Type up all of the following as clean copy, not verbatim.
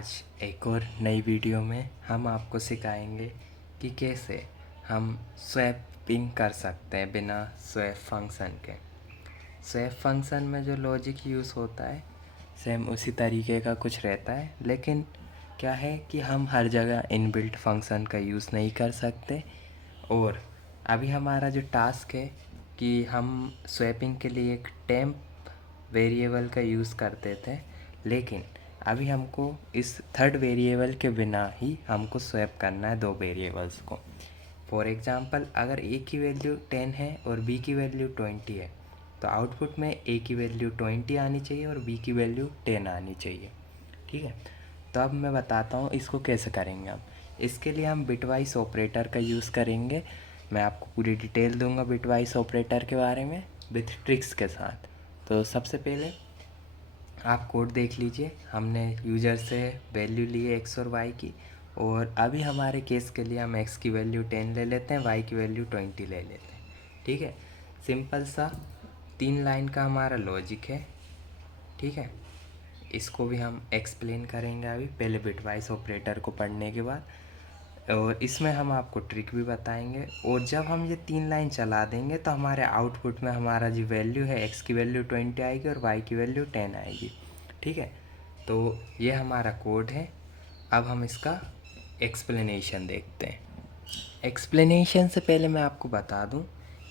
आज एक और नई वीडियो में हम आपको सिखाएंगे कि कैसे हम स्वैपिंग कर सकते हैं बिना स्वैप फंक्शन के। स्वैप फंक्शन में जो लॉजिक यूज़ होता है सेम उसी तरीके का कुछ रहता है, लेकिन क्या है कि हम हर जगह इनबिल्ट फंक्शन का यूज़ नहीं कर सकते। और अभी हमारा जो टास्क है कि हम स्वैपिंग के लिए एक टेम्प वेरिएबल का यूज़ करते थे, लेकिन अभी हमको इस थर्ड वेरिएबल के बिना ही हमको स्वैप करना है दो वेरिएबल्स को। फॉर एग्ज़ाम्पल, अगर ए की वैल्यू 10 है और बी की वैल्यू 20 है, तो आउटपुट में ए की वैल्यू 20 आनी चाहिए और बी की वैल्यू 10 आनी चाहिए। ठीक है, तो अब मैं बताता हूँ इसको कैसे करेंगे हम। इसके लिए हम बिटवाइस ऑपरेटर का यूज़ करेंगे। मैं आपको पूरी डिटेल दूंगा बिटवाइस ऑपरेटर के बारे में विथ ट्रिक्स के साथ। तो सबसे पहले आप कोड देख लीजिए। हमने यूज़र से वैल्यू ली है एक्स और वाई की, और अभी हमारे केस के लिए हम एक्स की वैल्यू 10 ले लेते हैं, वाई की वैल्यू 20 ले लेते हैं। ठीक है, सिंपल सा 3 लाइन का हमारा लॉजिक है। ठीक है, इसको भी हम एक्सप्लेन करेंगे अभी, पहले बिटवाइस ऑपरेटर को पढ़ने के बाद, और इसमें हम आपको ट्रिक भी बताएंगे। और जब हम ये 3 लाइन चला देंगे तो हमारे आउटपुट में हमारा जो वैल्यू है एक्स की वैल्यू 20 आएगी और वाई की वैल्यू 10 आएगी। ठीक है, तो ये हमारा कोड है। अब हम इसका एक्सप्लेनेशन देखते हैं। एक्सप्लेनेशन से पहले मैं आपको बता दूं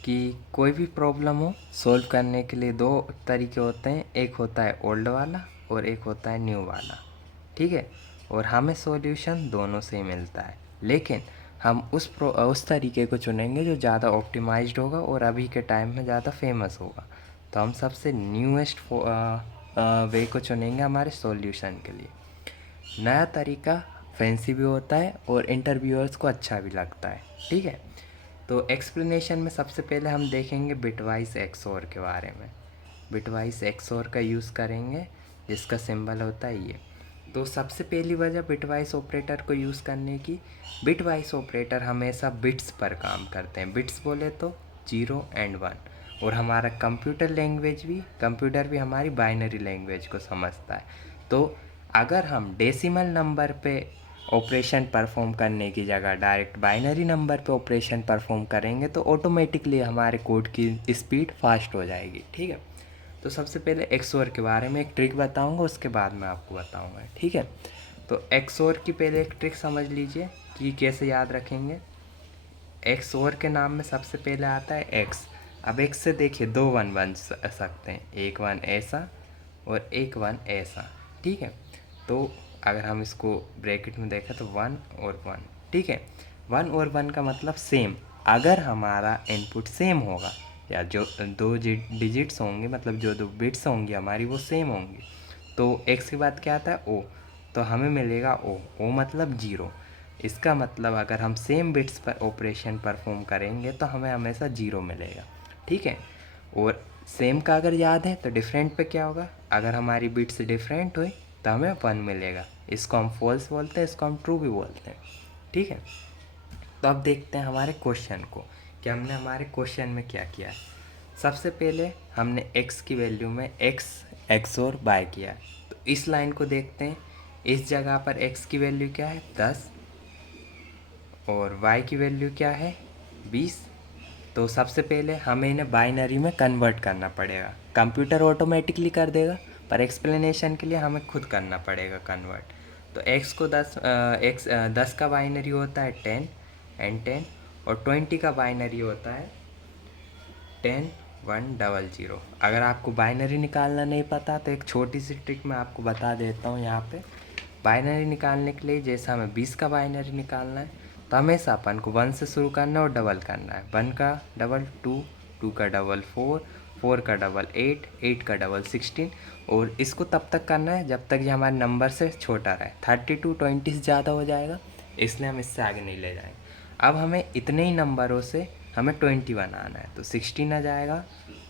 कि कोई भी प्रॉब्लम हो सॉल्व करने के लिए दो तरीके होते हैं, एक होता है ओल्ड वाला और एक होता है न्यू वाला। ठीक है, और हमें सॉल्यूशन दोनों से ही मिलता है, लेकिन हम उस तरीके को चुनेंगे जो ज़्यादा ऑप्टिमाइज्ड होगा और अभी के टाइम में ज़्यादा फेमस होगा। तो हम सबसे न्यूएस्ट वे को चुनेंगे हमारे सॉल्यूशन के लिए। नया तरीका फैंसी भी होता है और इंटरव्यूअर्स को अच्छा भी लगता है। ठीक है, तो एक्सप्लेनेशन में सबसे पहले हम देखेंगे बिटवाइस एक्सओर के बारे में। बिटवाइस एक्सओर का यूज़ करेंगे, जिसका सिंबल होता है ये। तो सबसे पहली वजह बिटवाइस ऑपरेटर को यूज़ करने की, बिटवाइस ऑपरेटर हमेशा बिट्स पर काम करते हैं। बिट्स बोले तो 0 और 1, और हमारा कंप्यूटर भी हमारी बाइनरी लैंग्वेज को समझता है। तो अगर हम डेसिमल नंबर पे ऑपरेशन परफॉर्म करने की जगह डायरेक्ट बाइनरी नंबर पे ऑपरेशन परफॉर्म करेंगे तो ऑटोमेटिकली हमारे कोड की स्पीड फास्ट हो जाएगी। ठीक है, तो सबसे पहले एक्सओर के बारे में एक ट्रिक बताऊंगा, उसके बाद मैं आपको बताऊंगा। ठीक है, तो एक्सओर की पहले एक ट्रिक समझ लीजिए कि कैसे याद रखेंगे। एक्सओर के नाम में सबसे पहले आता है एक्स। अब एक्स से देखिए दो वन बन सकते हैं, एक वन ऐसा और एक वन ऐसा। ठीक है, तो अगर हम इसको ब्रैकेट में देखें तो 1 और 1। ठीक है, 1 और 1 का मतलब सेम। अगर हमारा इनपुट सेम होगा या जो दो डिजिट्स होंगे, मतलब जो दो बिट्स होंगी हमारी वो सेम होंगी, तो एक्स के बाद क्या आता है ओ, तो हमें मिलेगा ओ मतलब 0। इसका मतलब अगर हम सेम बिट्स पर ऑपरेशन परफॉर्म करेंगे तो हमें हमेशा 0 मिलेगा। ठीक है, और सेम का अगर याद है तो डिफरेंट पे क्या होगा, अगर हमारी बिट्स डिफरेंट हुई तो हमें 1 मिलेगा। इसको हम फॉल्स बोलते हैं, इसको हम ट्रू भी बोलते हैं। ठीक है, तो अब देखते हैं हमारे क्वेश्चन को कि हमने हमारे क्वेश्चन में क्या किया है। सबसे पहले हमने x की वैल्यू में x और बाय किया। तो इस लाइन को देखते हैं, इस जगह पर x की वैल्यू क्या है 10 और y की वैल्यू क्या है 20। तो सबसे पहले हमें इन्हें बाइनरी में कन्वर्ट करना पड़ेगा। कंप्यूटर ऑटोमेटिकली कर देगा, पर एक्सप्लेनेशन के लिए हमें खुद करना पड़ेगा कन्वर्ट। तो x को 10 का बाइनरी होता है 10 एंड 10, और 20 का बाइनरी होता है 10 1 00। अगर आपको बाइनरी निकालना नहीं पता तो एक छोटी सी ट्रिक मैं आपको बता देता हूँ यहाँ पे। बाइनरी निकालने के लिए जैसे हमें 20 का बाइनरी निकालना है तो हमेशा अपन को 1 से शुरू करना है और डबल करना है। 1 का डबल 2, 2 का डबल 4, 4 का डबल 8, 8 का डबल 16, और इसको तब तक करना है जब तक ये हमारे नंबर से छोटा रहे। 32 20 से ज़्यादा हो जाएगा, इसलिए हम इससे आगे नहीं ले जाएंगे। अब हमें इतने ही नंबरों से हमें 21 आना है, तो 16 आ जाएगा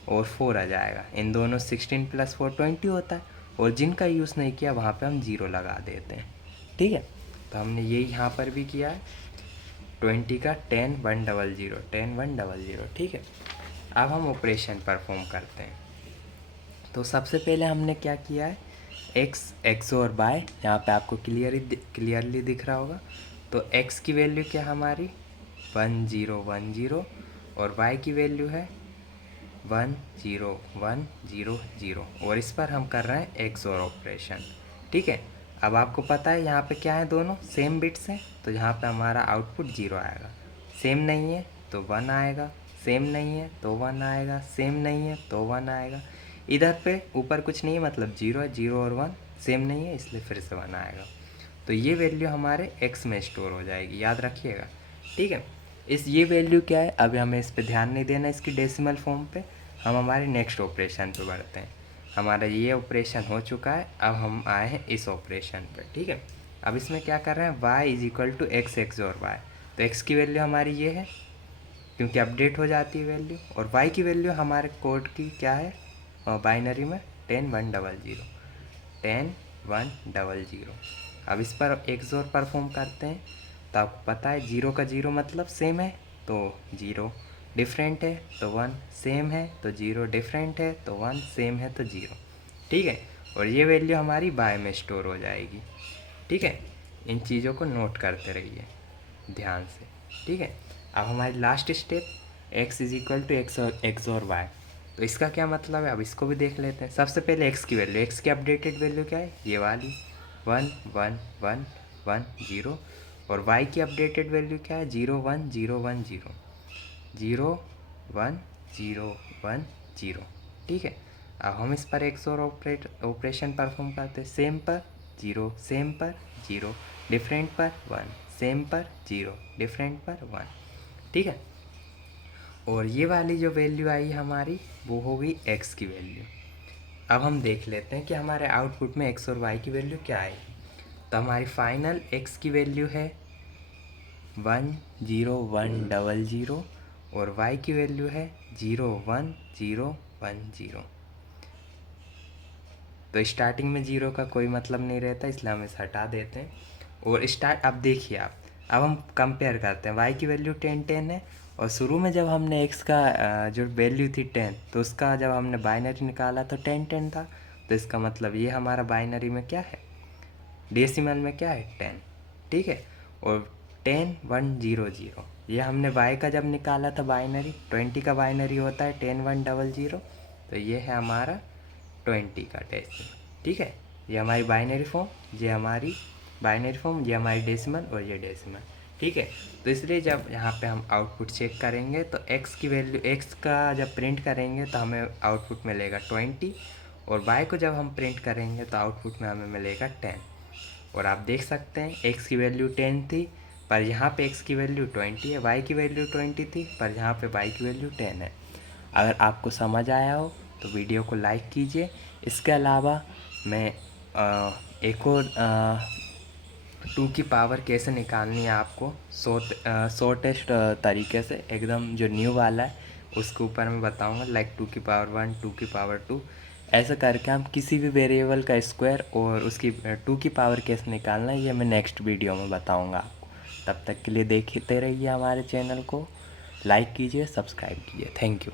और 4 आ जाएगा। इन दोनों 16 + 4 20 होता है, और जिनका यूज़ नहीं किया वहाँ पे हम 0 लगा देते हैं। ठीक है, तो हमने यही यहाँ पर भी किया है। 20 का 10 1 00, 10 1 00। ठीक है, अब हम ऑपरेशन परफॉर्म करते हैं। तो सबसे पहले हमने क्या किया है एक्स एक्स और वाई, यहाँ पे आपको क्लियरली दिख रहा होगा। तो एक्स की वैल्यू क्या हमारी 1 0 1 0 और वाई की वैल्यू है 1 0 1 0 0 और इस पर हम कर रहे हैं एक्स और ऑपरेशन। ठीक है, अब आपको पता है यहाँ पे क्या है, दोनों सेम बिट्स हैं, तो यहाँ पे हमारा आउटपुट 0 आएगा। सेम नहीं है तो 1 आएगा, सेम नहीं है तो 1 आएगा, सेम नहीं है तो 1 आएगा। इधर पे ऊपर कुछ नहीं है, मतलब 0 है, 0 और 1 सेम नहीं है, इसलिए फिर से 1 आएगा। तो ये वैल्यू हमारे एक्स में स्टोर हो जाएगी, याद रखिएगा। ठीक है, ये वैल्यू क्या है, अभी हमें इस पे ध्यान नहीं देना, इसकी डेसिमल फॉर्म पे। हम हमारे नेक्स्ट ऑपरेशन पे बढ़ते हैं। हमारा ये ऑपरेशन हो चुका है, अब हम आए हैं इस ऑपरेशन पे। ठीक है, अब इसमें क्या कर रहे हैं, y is equal to x x और y। तो x की वैल्यू हमारी ये है क्योंकि अपडेट हो जाती है वैल्यू, और y की वैल्यू हमारे कोड की क्या है बाइनरी में 10 1 0 0 10 1 0 0। अब इस पर XOR परफॉर्म करते हैं, तो आपको पता है 0 का 0 मतलब सेम है तो 0, डिफरेंट है तो 1, सेम है तो 0, डिफरेंट है तो 1, सेम है तो 0। ठीक है, और ये वैल्यू हमारी बाय में स्टोर हो जाएगी। ठीक है, इन चीज़ों को नोट करते रहिए ध्यान से। ठीक है, अब हमारी last step x is equal to x और वाई। तो इसका क्या मतलब है, अब इसको भी देख लेते हैं। सबसे पहले x की वैल्यू, x की अपडेटेड वैल्यू क्या है, ये वाली 1 1 1 1 0, और y की अपडेटेड वैल्यू क्या है 0 1 0 1 0 0 1 0 1 0। ठीक है, अब हम इस पर एक्स और ऑपरेशन परफॉर्म करते हैं। सेम पर 0, सेम पर 0, डिफरेंट पर 1, सेम पर 0, डिफरेंट पर 1। ठीक है, और ये वाली जो वैल्यू आई हमारी वो होगी x की वैल्यू। अब हम देख लेते हैं कि हमारे आउटपुट में x और y की वैल्यू क्या आएगी। तो हमारी फाइनल x की वैल्यू है 1 0 1 0 0 और y की वैल्यू है 0 1 0 1 0। तो स्टार्टिंग में 0 का कोई मतलब नहीं रहता, इसलिए हम इसे हटा देते हैं। और अब देखिए आप, अब हम कंपेयर करते हैं। y की वैल्यू 10 10 है, और शुरू में जब हमने x का जो वैल्यू थी 10, तो उसका जब हमने बाइनरी निकाला तो 10 10 था। तो इसका मतलब ये हमारा बाइनरी में क्या है, डेसिमल में क्या है 10। ठीक है, और 10 1 0 0 ये हमने y का जब निकाला था बाइनरी, 20 का बाइनरी होता है 10 1 0 0, तो ये है हमारा 20 का डेसिमल। ठीक है, ये हमारी बाइनरी फॉर्म, ये हमारी बाइनरी फॉर्म, ये हमारी डेसिमल और ये डेसिमल। ठीक है, तो इसलिए जब यहाँ पे हम आउटपुट चेक करेंगे तो x की वैल्यू, x का जब प्रिंट करेंगे तो हमें आउटपुट मिलेगा 20, और y को जब हम प्रिंट करेंगे तो आउटपुट में हमें मिलेगा 10। और आप देख सकते हैं x की वैल्यू 10 थी, पर यहाँ पे x की वैल्यू 20 है, y की वैल्यू 20 थी, पर यहाँ पे y की वैल्यू 10 है। अगर आपको समझ आया हो तो वीडियो को लाइक कीजिए। इसके अलावा मैं एक और 2 की पावर कैसे निकालनी है आपको शॉर्टेस्ट तरीके से, एकदम जो न्यू वाला है उसके ऊपर मैं बताऊंगा, लाइक 2 की पावर 1 2 की पावर 2, ऐसा करके हम किसी भी वेरिएबल का स्क्वायर और उसकी 2 की पावर कैसे निकालना है ये मैं नेक्स्ट वीडियो में बताऊंगा आपको। तब तक के लिए देखते रहिए हमारे चैनल को, लाइक कीजिए, सब्सक्राइब कीजिए। Thank you.